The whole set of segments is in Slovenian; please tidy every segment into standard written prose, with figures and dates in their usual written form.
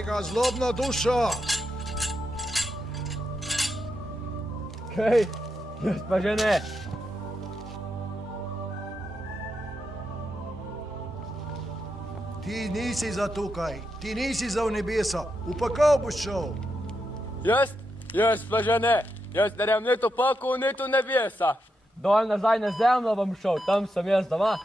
tega zlobno dušo. Kaj? Jaz pa že ne. Ti nisi za tukaj, ti nisi za v nebesa. V pekel boš šel. Jaz pa že ne. Jaz ne rem neto pakov, neto nebesa. Dol nazaj na zemljo bom šel, tam sem jaz doma.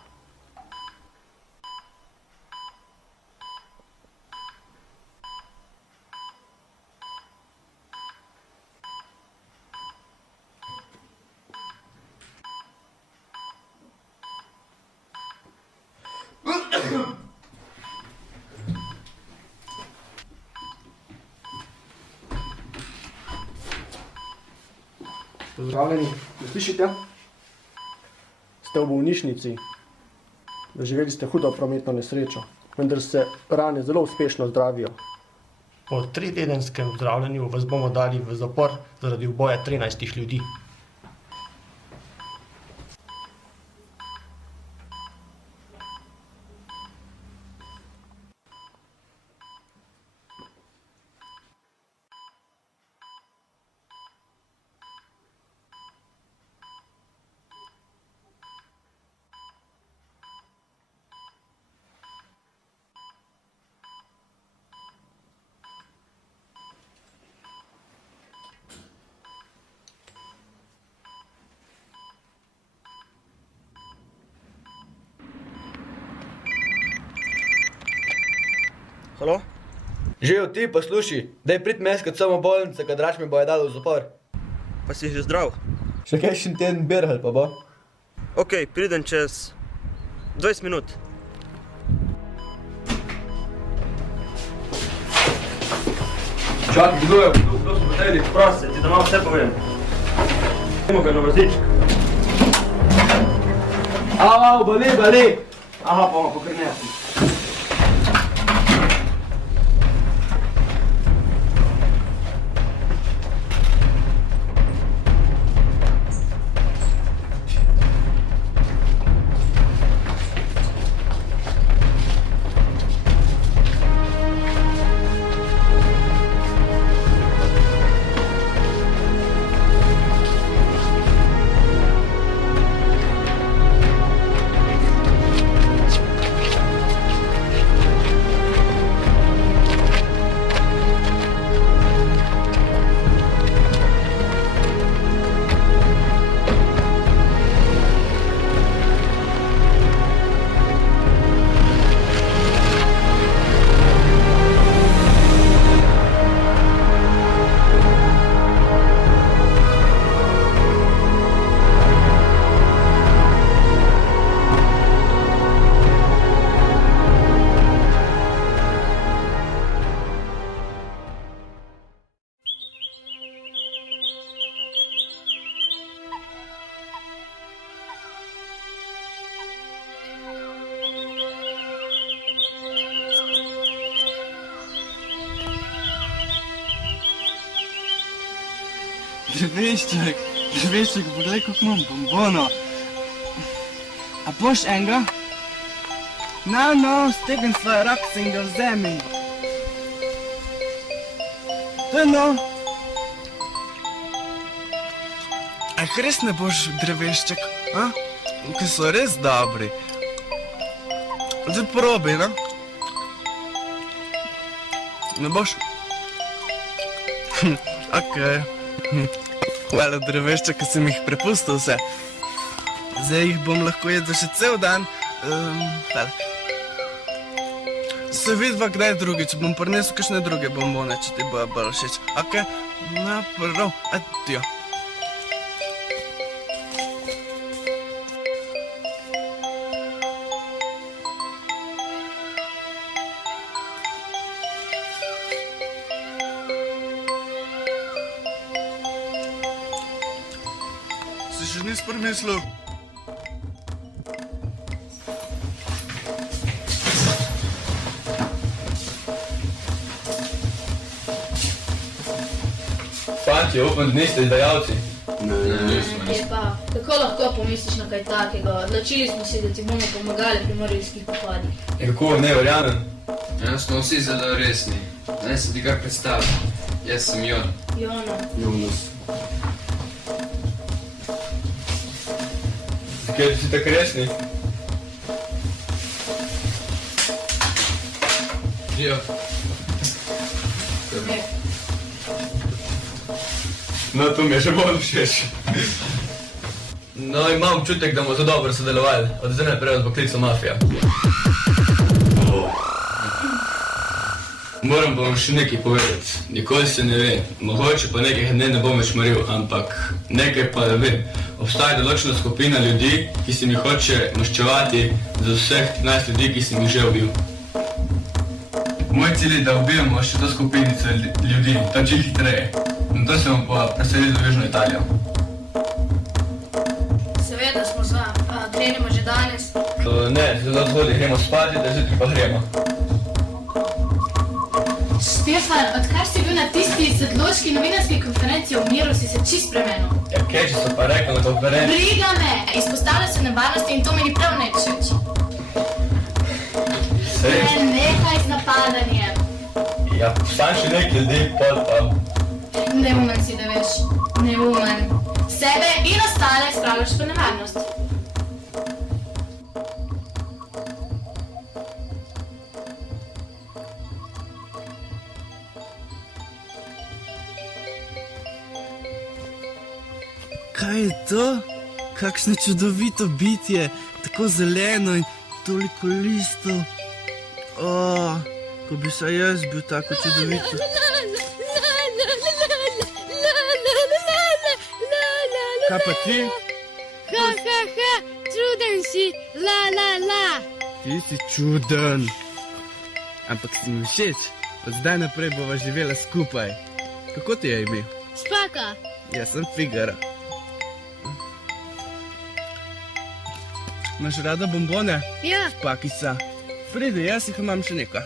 Pozdravljeni, me slišite? Ste v bolnišnici. Doživeli ste hudo prometno nesrečo, vendar se rane zelo uspešno zdravijo. Po 3-tedenskem zdravljenju vas bomo dali v zapor zaradi uboja 13 ljudi. Halo? Živijo ti, posluši, daj prid meskat samo bolnice, kad rač mi bojo dali v zapor. Pa si že zdrav? Še kakšen teden birhal pa bo. Ok, pridem čez 20 minut. Čakaj, kdo je? Kdo so potrebni? Prosti, ti da malo vse povem. Idemo ga na voziček. Au, boli. Aha, pa bomo pokrnjati. Drevešček, poglej, kako imam bombono. A boš enega? No, stegni svoj rokice in ga vzemi. To no. A res ne boš drevešček, a? Ki so res dobri. Zdaj probi, ne? Ne boš? Okej. Hvala drevešček, ki sem jih prepustil vse. Zdaj jih bom lahko jedel še cel dan. Hvala. Se vidva kdaj drugič, bom prinesel kakšne druge bombone, če ti bojo bolj všeč. Okej? Na prav, adijo. Si še nis premislil? Fanti, upam, da niste izdajalci. Je pa, kako lahko pomisliš na kaj takega? Odločili smo se, da ti bomo pomagali pri morilskih pohodih. Kako, ne verjamem? Ja, smo vsi zelo resni. Naj se ti kar predstavim. Jaz sem Jon. Jonas. Zakaj si tako resni? Žijo. No, to mi je še bolj všeč. No, imam občutek, da bomo zelo dobro sodelovali. Od zdaj naprej bo klical mafija. Moram pa vam še nekaj povedati. Nikoli se ne ve. Mogoče pa nekaj dne ne bom več moril, ampak nekaj pa da vem. Obstaja določena skupina ljudi, ki se mi hoče maščevati za vseh 13 ljudi, ki sem jih že ubil. Moj cilj je, da ubijemo še to skupinico ljudi, to čim hitreje. To se bom pa preselil v Južno Italijo. Seveda smo za. Krenimo že danes. Ne, zelo zgodaj gremo spati, da zjutraj pa gremo. Štefan, odkar si bil na tisti sedloški novinarski konferenci o miru, si se čist spremenil. Ja, kaj če so pa rekel na konferenci? Briga me! Izpostavlja se nevarnosti in to mi ni prav ne všeč. Sej? Nehaj z napadanjem. Ja, sam še nekaj ljudi, pol pa... Neumen si, da veš. Neumen. Sebe in ostale spravljaš v nevarnost. Kaj je to? Kakšno čudovito bitje, tako zeleno in toliko listov. Ko bi se jaz bil tako čudovito. Kaj pa ti? Čuden si, Ti si čuden. Ampak si mi všeč, od zdaj naprej bova živela skupaj. Kako ti je ime? Špaka. Jaz sem Figaro. Imaš rada bombone? Ja. Špakica. Pridi, jaz jih imam še nekaj.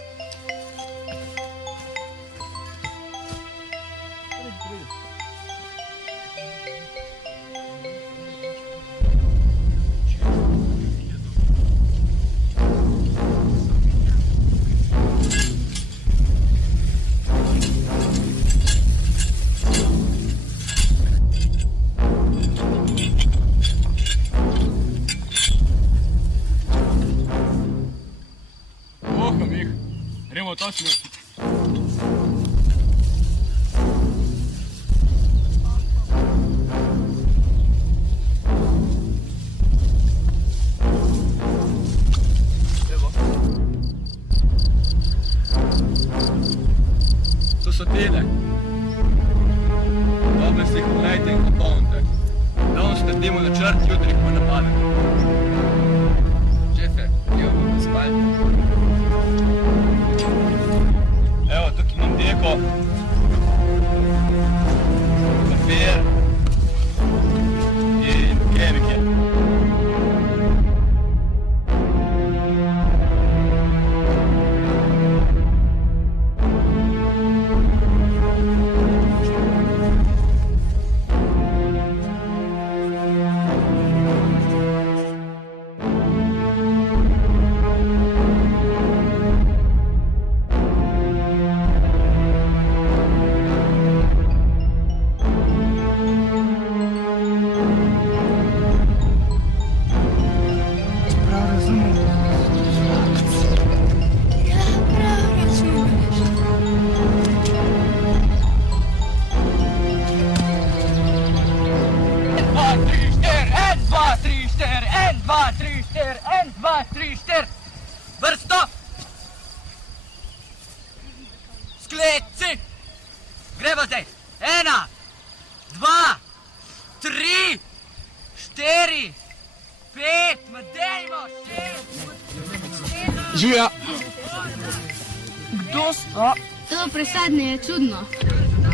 Gremo v to smer. To so tele. Dobre si jih oglejte in popolnite. Danes naredimo načrt, jutri jih pa napademo. Šefe, jo bomo spali. Evo, tukaj imam deko, papir in kemike. Vrsto! Skleci! Gremo zdaj! 1, 2, 3, 4, 5, ma dejmo, 6, Živja! Kdo sta? To presadne je čudno.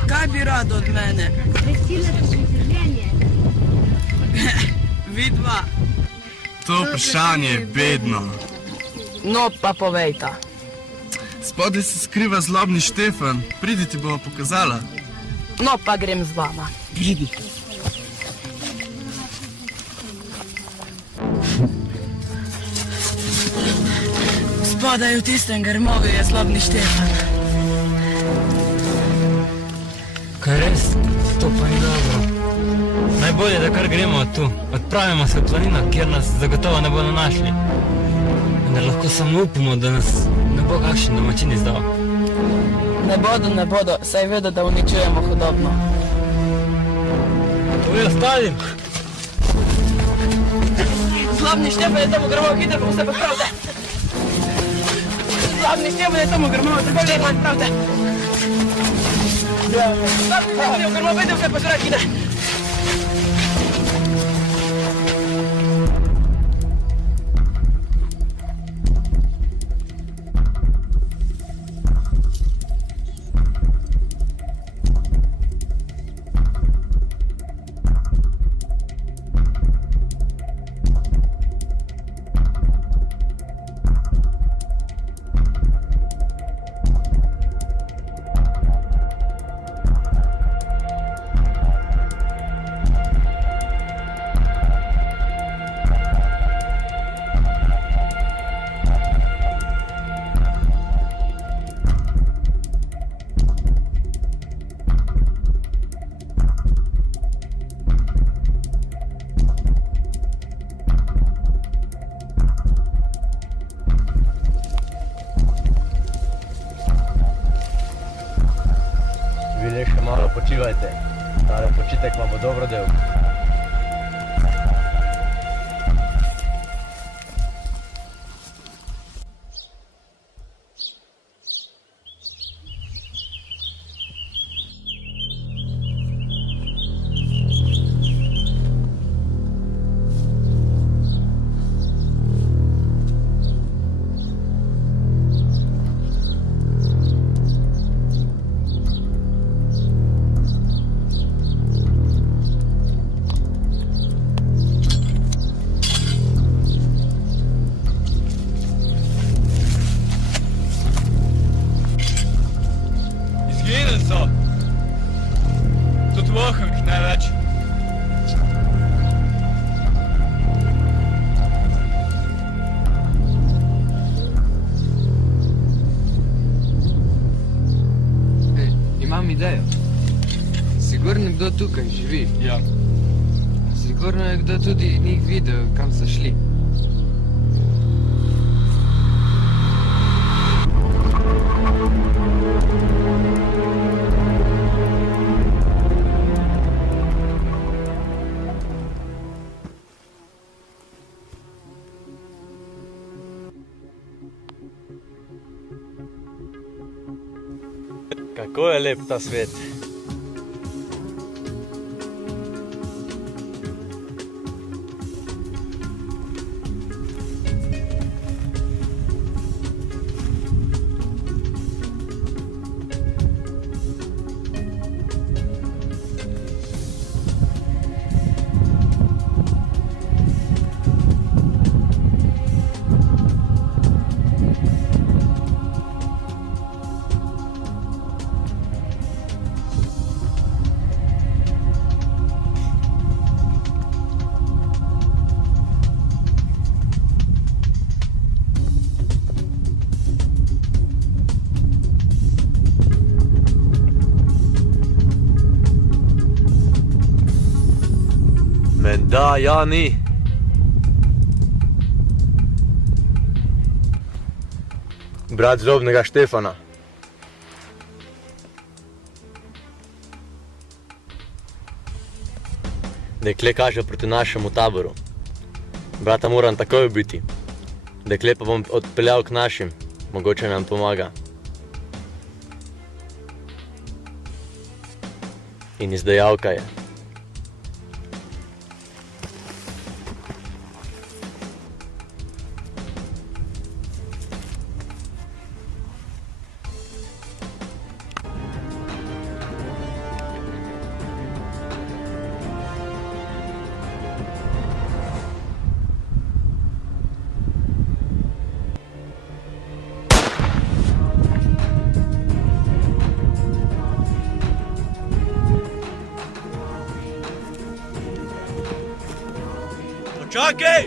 Kaj bi rad od mene? Vesile za življenje. Vidva! To vprašanje je bedno. No, pa povejta. Spodaj se skriva zlobni Štefan. Pridi, ti bova pokazala. No, pa grem z vama. Pridi. spodaj v tistem grmovju je slabni Štefan. Kaj res? To pa ni dobro. Najbolje, da kar gremo od tu. Odpravimo se v planino, kjer nas zagotovo ne bodo našli. In da lahko samo upamo, da nas ne bo kakšen domačin izdal. Ne bodo, saj vedo, da uničujemo hudobno. To je ostalim! Slabni Štefan je tomu grmovju, hitro pa vse pospravite! Slabni Štefan je tomu grmovju, tako lepo pospravite! Slabni Štefan je v grmovju, vedno vse pospravite, hitro! Še malo počivajte, tale počitek vam bo dobro del. Imam idejo. Sigurno kdo tukaj živi. Ja. Sigurno je kdo tudi njih videl, kam so šli. Kako je lep ta svet. Menda, ja ni. Brat zlobnega Štefana. Dekle kaže proti našemu taboru. Brata moram takoj ubiti. Dekle pa bom odpeljal k našim. Mogoče nam pomaga. In izdajalka je. Čakaj!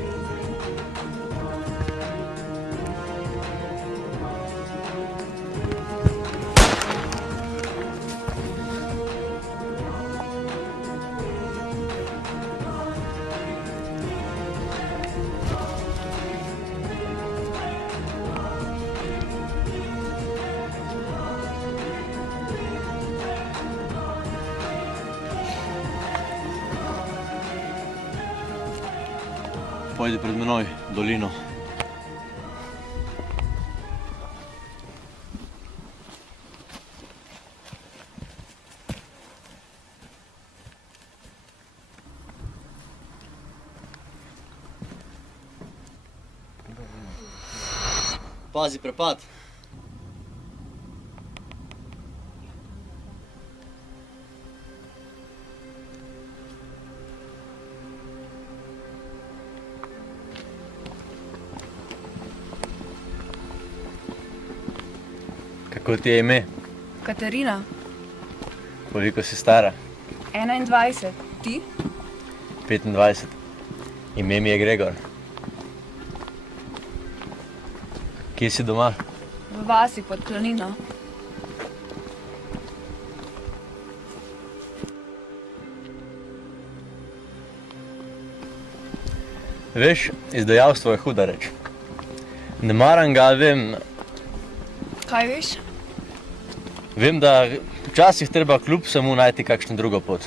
pojdi pred menoj v dolino. Pazi prepad. Kako ti je ime? Katarina, Koliko si stara? 21. Ti? 25. Ime mi je Gregor. Kje si doma? V vasi pod planino. Veš, izdajalstvo je huda reč. Ne maram ga, vem, Kaj veš? vem, da včasih treba kljub vsemu najti kakšno drugo pot.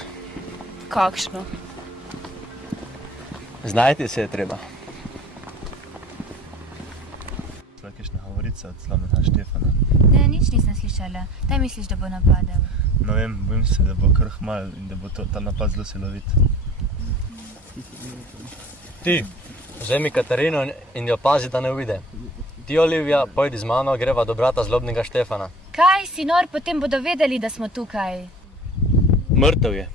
Kakšno? Znajti se je treba. To je kakšna govorica od slavnega Štefana. Ne, nič nisem slišala. Kaj misliš, da bo napadal? No vem, bojim se, da bo kar hmal in da bo ta napad zelo silovit. Ti, vzemi Katarino in jo pazi, da ne uide. Ti, Olivija, pojdi z mano, greva do brata zlobnega Štefana. Kaj si nor, potem bodo vedeli, da smo tukaj. Mrtev je.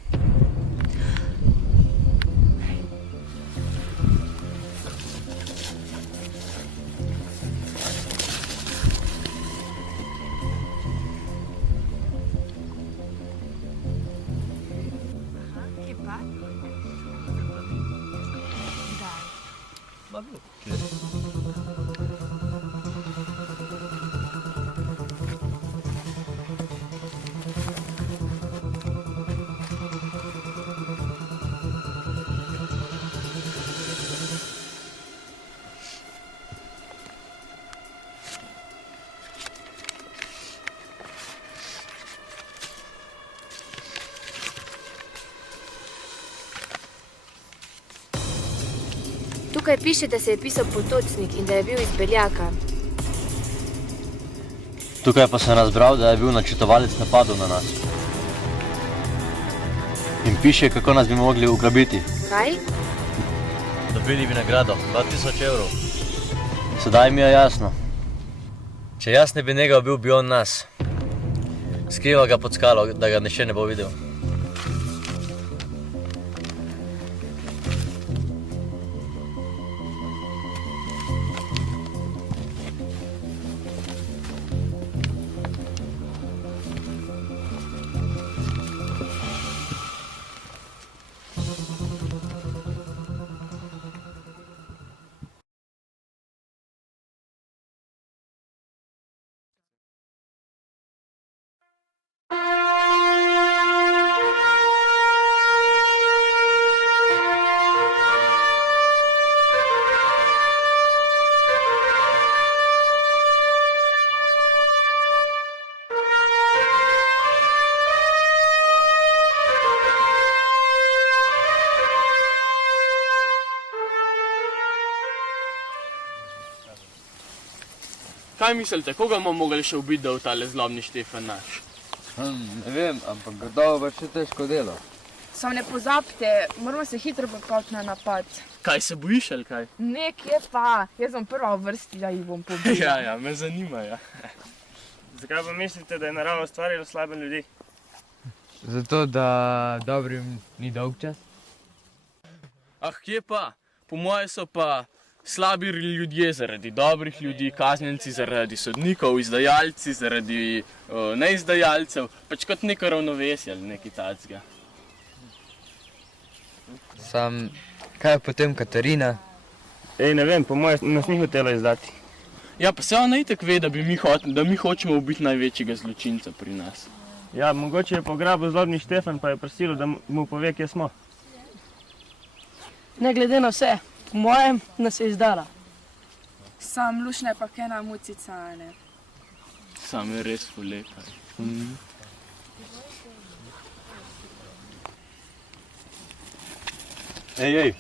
Tukaj piše, da se je pisal Potocnik in da je bil iz Beljaka. Tukaj pa sem razbral, da je bil načrtovalec napadov na nas. In piše, kako nas bi mogli ugrabiti. Kaj? Dobili bi nagrado, 2000 evrov. Sedaj mi je jasno. Če jaz ne bi njega bil, bi on nas. Skriva ga pod skalo, da ga nihče ne bo videl. Kaj mislite, koga bomo mogli še ubiti, da v tale zlobni Štefan naš? Ne vem, ampak gotovo bo še težko delo. Samo ne pozabite, moramo se hitro pripraviti na napad. Kaj se bojiš ali kaj? Nekje pa, jaz bom prva v vrsti, da jih bom pobila. Ja, me zanima, ja. Zakaj pa mislite, da je narava ustvarila slabe ljudi? Zato, da dobrim ni dolg čas. Ah, kje pa? Po moje so pa slabi ljudje zaradi dobrih ljudi, kaznjenci zaradi sodnikov, izdajalci zaradi neizdajalcev, pač kot neko ravnovesje ali nekaj takega. Sam, kaj je potem Katarina? Ej, ne vem, po moje nas ni hotela izdati. Ja, pa se ona itak ve, da mi hočemo ubiti največjega zločinca pri nas. Ja, mogoče je pograbil zlobni Štefan, pa je prosilo, da mu pove, kje smo. Ne glede na vse, po mojem nas je izdala. Sam lušna je pa kena mucica, ne? Sam je res lepa. Ej,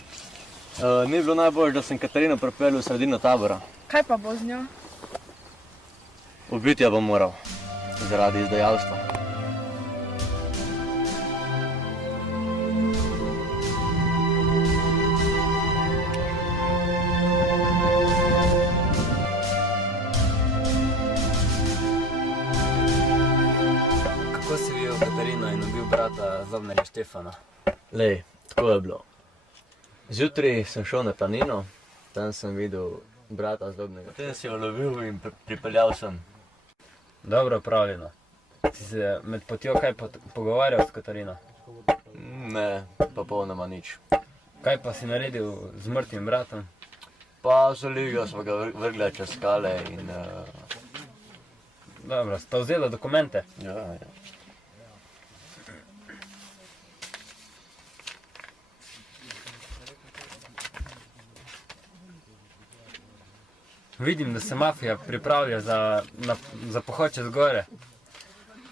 Ni bilo najbolj, da sem Katarino pripeljal v sredino tabora. Kaj pa bo z njo? Ubiti jo bom moral, zaradi izdajalstva. Kako si videl Katarino in ubil brata zlobnega Štefana? Lej, tako je bilo. Zjutraj sem šel na planino, tam sem videl brata zlobnega. Potem si jo lovil in pripeljal sem. Dobro opravljeno. Si se med potjo kaj pogovarjal s Katarino? Ne, popolnoma nič. Kaj pa si naredil z mrtvim bratom? Pa z Olivijo smo ga vrgli čez skale in... Dobro, sta vzela dokumente? Ja. Vidim, da se mafija pripravlja za pohod čez gore.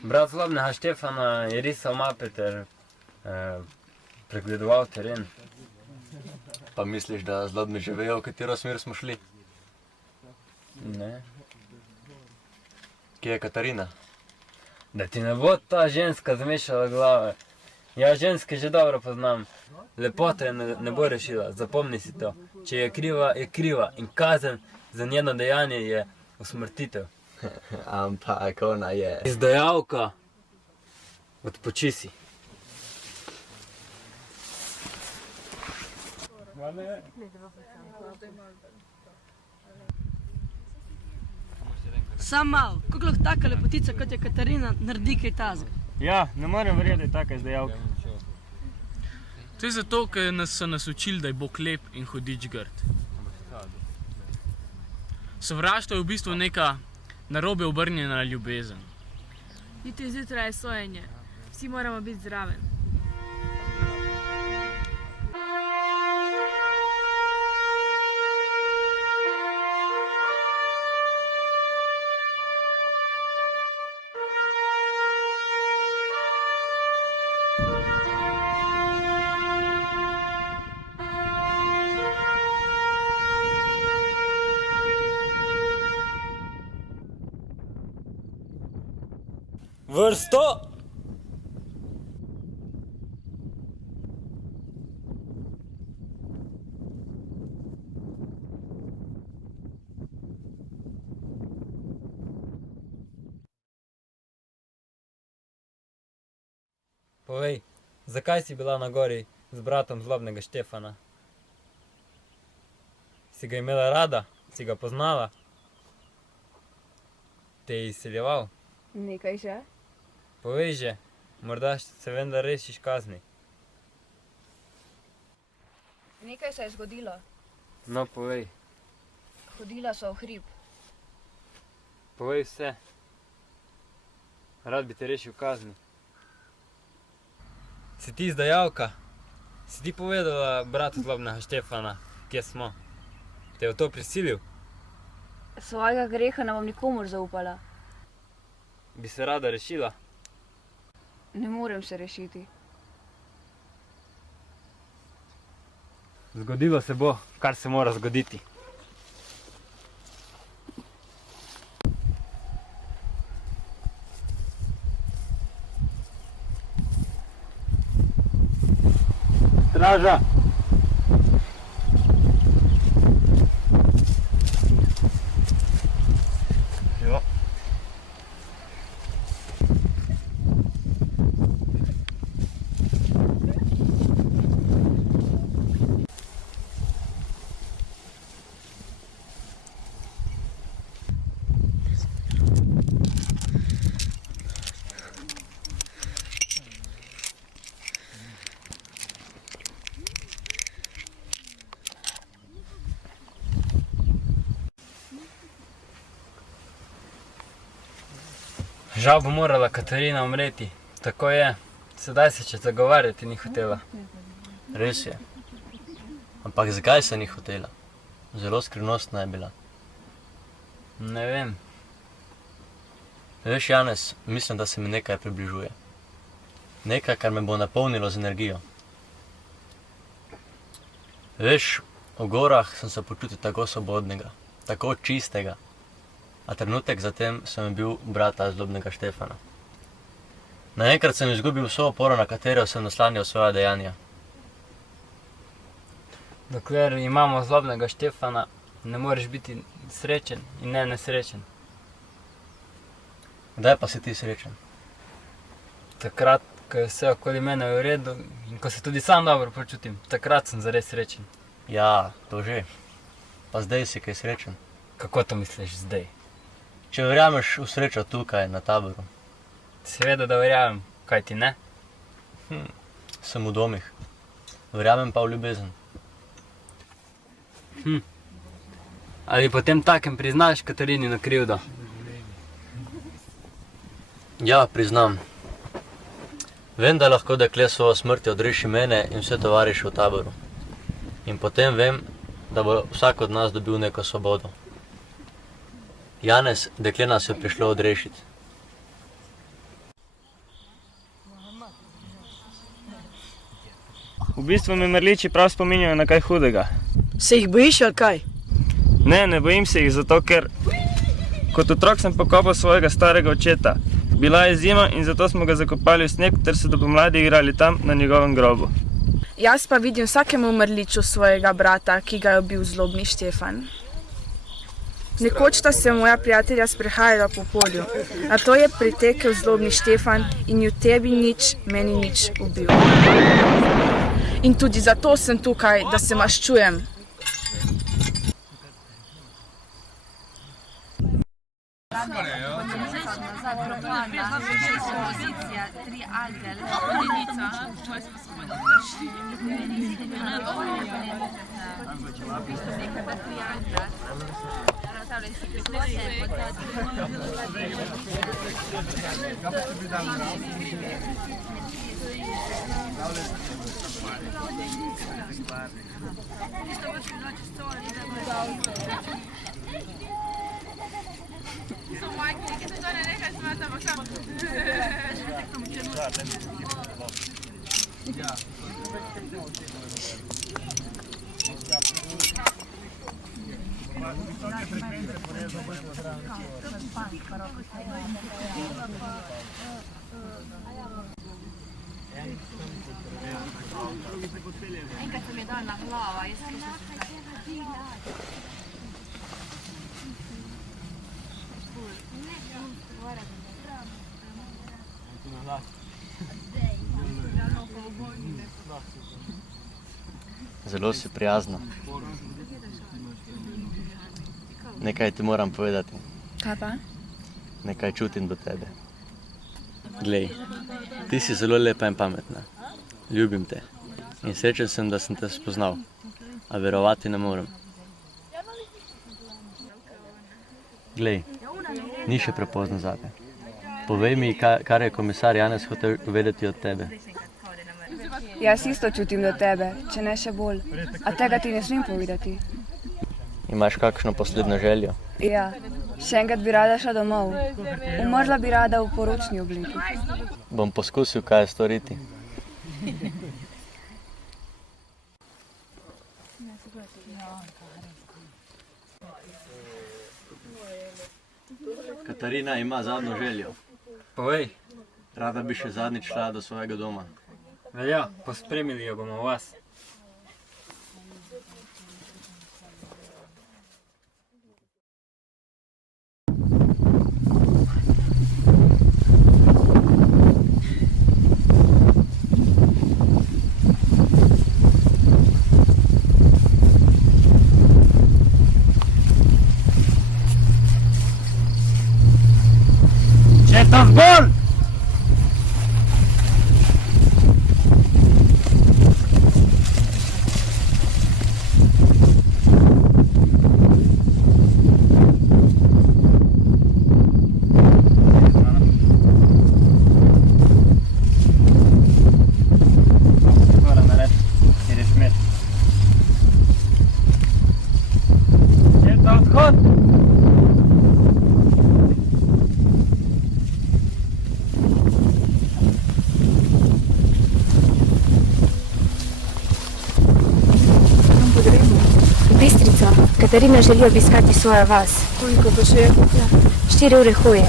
Brat zlobnega Štefana je risal mape ter pregledoval teren. Pa misliš, da zlobni že vejo, v katero smer smo šli? Ne. Kje je Katarina? Da ti ne bo ta ženska zmešala glave. Ja, ženske že dobro poznam. Lepota je ne bo rešila, zapomni si to. Če je kriva in kazen za njeno dejanje je usmrtitev. Ampak ona je... Izdajalka. Odpoči si. Sam malo, kako lahko taka lepotica kot je Katarina naredi kaj tazga? Ja, ne morem verjeti, da je taka izdajalka. To je zato, ker so nas učili, da je Bog lep in hudič grd. Sovraštvo je v bistvu neka narobe obrnjena ljubezen. Jutri zjutraj je sojenje. Vsi moramo biti zraven. Vrsto! Povej, zakaj si bila na gori z bratom zlobnega Štefana? Si ga imela rada? Si ga poznala? Te je izseljeval? Nekaj že? Povej že, morda se vendar rešiš kazni. Nekaj se je zgodilo. No, povej. Hodila so v hrib. Povej vse. Rad bi te rešil kazni. Si ti izdajalka? Si ti povedala bratu zlobnega Štefana, kje smo? Te je v to prisilil? Svojega greha ne bom nikomur zaupala. Bi se rada rešila? Ne morem se rešiti. Zgodilo se bo, kar se mora zgoditi. Straža! Žal bo morala Katarina umreti. Tako je. Sedaj se če zagovarjati ni hotela. Res je. Ampak zakaj se ni hotela? Zelo skrivnostna je bila. Ne vem. Veš, Janez, mislim, da se mi nekaj približuje. Nekaj, kar me bo napolnilo z energijo. Veš, V gorah sem se počutil tako svobodnega, tako čistega. A trenutek zatem sem bil brata zlobnega Štefana. Naenkrat sem izgubil vso oporo, na katero sem naslanjal svoja dejanja. Dokler imamo zlobnega Štefana, ne moreš biti srečen in ne nesrečen. Kdaj pa si ti srečen? Takrat, ko je vse okoli mene v redu in ko se tudi sam dobro počutim, takrat sem zares srečen. Ja, to že. Pa zdaj si kaj srečen? Kako to misliš zdaj? Če verjameš v srečo tukaj, na taboru. Seveda, da verjamem, kaj ti ne? Sem v domih. Verjamem pa v ljubezen. Ali potem takem priznaš Katarinino krivdo? Ja, priznam. Vem, da lahko dekle svojo smrtjo odreši mene in vse tovariše v taboru. In potem vem, da bo vsak od nas dobil neko svobodo. Janez, dekle nas je prišlo odrešiti. V bistvu me mrliči prav spominjajo na kaj hudega. Se jih bojiš ali kaj? Ne bojim se jih, zato ker kot otrok sem pokopal svojega starega očeta. Bila je zima in zato smo ga zakopali v sneg, ter se do pomladi igrali tam na njegovem grobu. Jaz pa vidim vsakemu mrliču svojega brata, ki ga je ubil zlobni Štefan. Nekoč sta se moja prijatelja sprehajala po polju, nato je pritekel zlobni Štefan in ju tebi nič, meni nič ubil. In tudi zato sem tukaj, da se maščujem. Enkrat se mi je dal na glavo, jaz sem Zelo si prijazna. Nekaj ti moram povedati. Kaj pa? Nekaj čutim do tebe. Glej, ti si zelo lepa in pametna. Ljubim te. In srečen sem, da sem te spoznal. A verovati ne morem. Glej, ni še prepozno zate. Povej mi, kar je komisar Janez hotel vedeti od tebe. Jaz isto čutim do tebe, če ne še bolj. A tega ti ne smem povedati. Imaš kakšno poslednjo željo? Ja, še enkrat bi rada šla domov. Umrla bi rada v poročni obliki. Bom poskusil, kaj storiti. Katarina ima zadnjo željo. Povej. Rada bi še zadnjič šla do svojega doma. Velja, pospremili jo bomo vas. Četov zbor! Katarina želi obiskati svojo vas. Koliko pa še je? 4 ure hoje.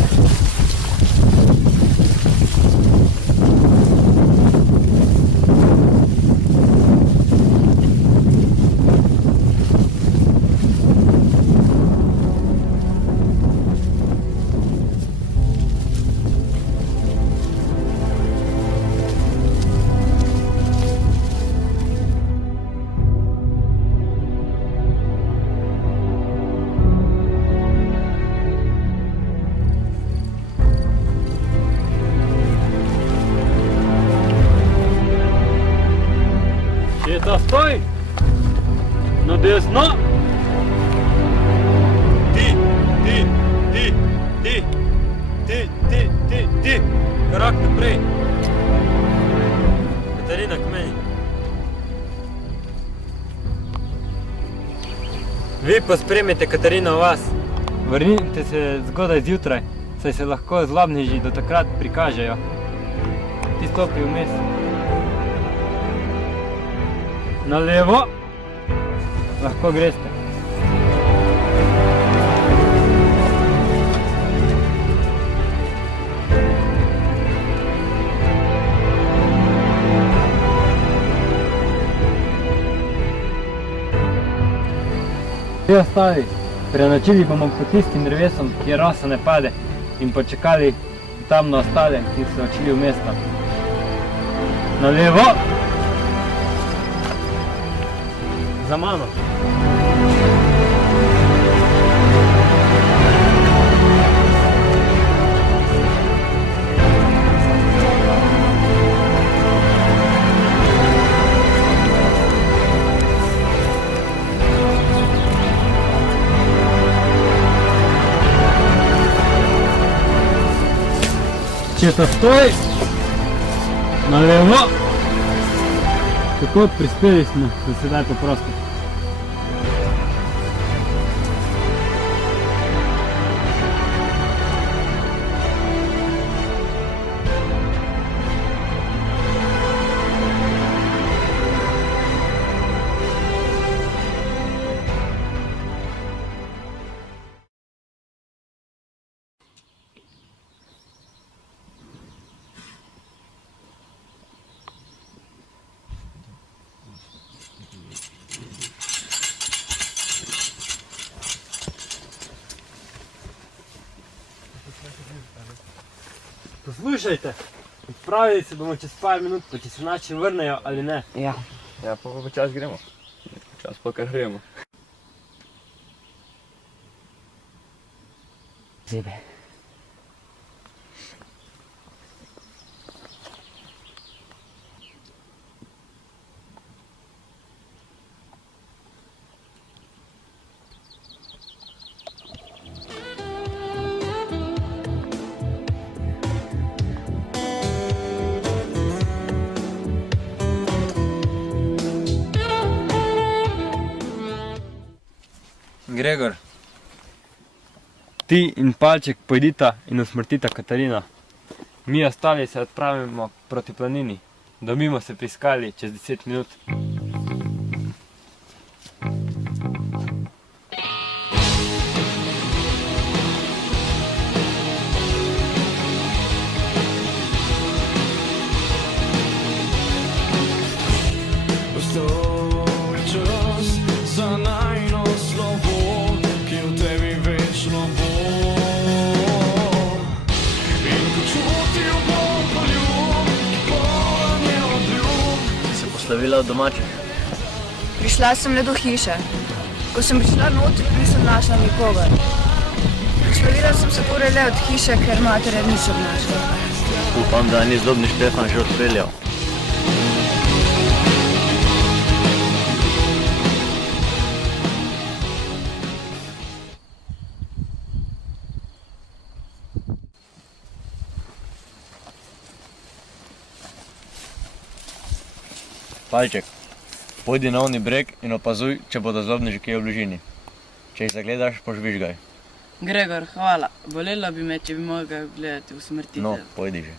Četa, stoj! Na desno! Ti! Korak naprej! Katarina, k meni. Vi pospremite Katarino vas. Vrnite se zgodaj zjutraj, saj se lahko zlobneži do takrat prikažejo. Ti stopi vmes. Na levo. Lahko greste. Vsi ostali, prenočili bomo pod tistim drevesom, kjer rosa ne pade, in počakali tam na ostale, ki so odšli v mesto. Na levo! Za mano! Četa, stoj! Na levo! Tako, prispeli smo, da sedaj po prosto. Poslušajte, odpravili se bomo čez par minut, pa če se naši vrnejo ali ne. Ja, pa počas gremo. Počas pa kar gremo. Zebe. Gregor, ti in Palček pojdita in usmrtita Katarina. Mi ostali se odpravimo proti planini. Domimo se priskali čez 10 minut. Slavila od domačih. Prišla sem le do hiše. Ko sem prišla noter, nisem našla nikogar. Slavila sem se torej le od hiše, ker matere nisem našla. Upam, da ni zlobni Štefan že odpeljal. Palček, pojdi na oni breg in opazuj, če bodo zlobneži kje v bližini. Če jih zagledaš, požvižgaj. Gregor, hvala. Bolelo bi me, če bi mogel gledati usmrtitev. No, pojdi že.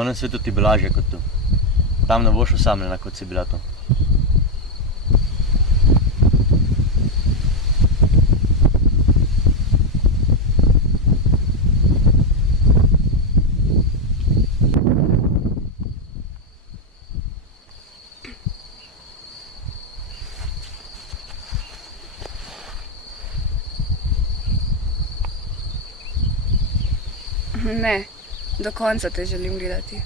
Na onem svetu ti bo lažje kot tu. Tam ne boš osamljena, kot si bila tu. Ne, do konca te želim gledati.